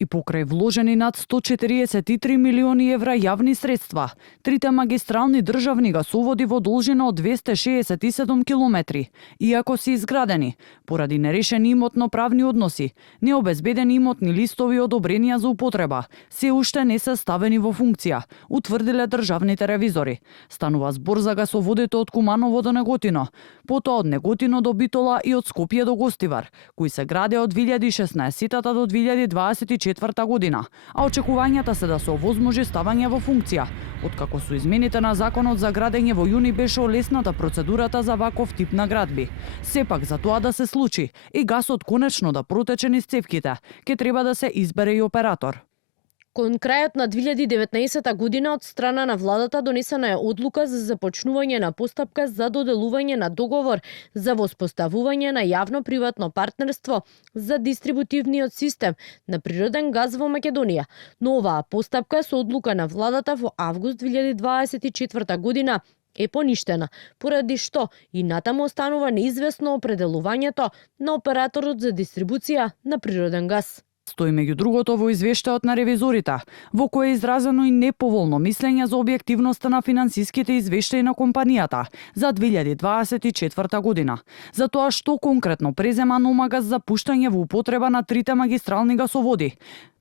И покрај вложени над 143 милиони евра јавни средства, трите магистрални државни гасоводи во должина од 267 километри, иако се изградени, поради нерешени имотно-правни односи, необезбедени имотни листови одобренија за употреба, се уште не се ставени во функција, утврдиле државните ревизори. Станува збор за гасоводите од Куманово до Неготино, потоа од Неготино до Битола и од Скопје до Гостивар, кои се граде од 2016 до 2024 година, а очекувањата се да се овозможи ставање во функција. Откако су измените на законот за градење во јуни беше олесната процедурата за ваков тип на градби. Сепак за тоа да се случи и гасот конечно да протече низ цевките, ке треба да се избере и оператор. Кон крајот на 2019 година од страна на владата донесена е одлука за започнување на постапка за доделување на договор за воспоставување на јавно-приватно партнерство за дистрибутивниот систем на природен газ во Македонија. Но оваа постапка со одлука на владата во август 2024 година е поништена, поради што и натаму останува неизвестно определувањето на операторот за дистрибуција на природен газ. Стои меѓу другото во извештајот на ревизорите, во кој е изразено и неповолно мислење за објективноста на финансиските извештаи на компанијата за 2024 година. За тоа што конкретно презема Номагас за пуштање во употреба на трите магистрални гасоводи,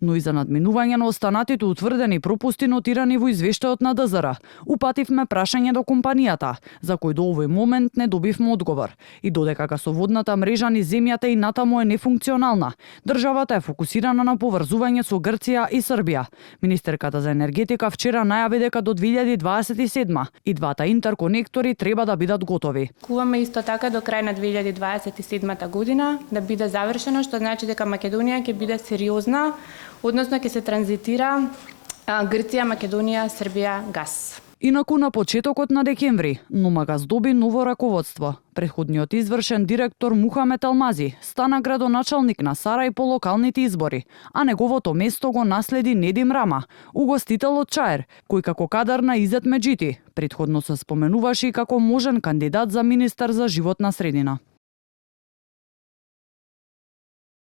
но и за надминување на останатите утврдени пропусти нотирани во извештајот на ДЗР. Упативме прашање до компанијата, за кој до овој момент не добивме одговор. И додека гасоводната мрежа низ земјата и натаму е нефункционална, државата е фокусирана на поврзување со Грција и Србија. Министерката за енергетика вчера најави дека до 2027 и двата интерконектори треба да бидат готови. Куваме исто така до крај на 2027 година да биде завршено, што значи дека Македонија ќе биде сериозна, односно ќе се транзитира Грција, Македонија, Србија газ. Инаку на почетокот на декември, Номагас доби ново раководство. Претходниот извршен директор Мухамет Алмази стана градоначалник на Сарај по локалните избори, а неговото место го наследи Недим Рама, угостител од Чаир, кој како кадар на Изет Меджити, претходно се споменуваше и како можен кандидат за министер за животна средина.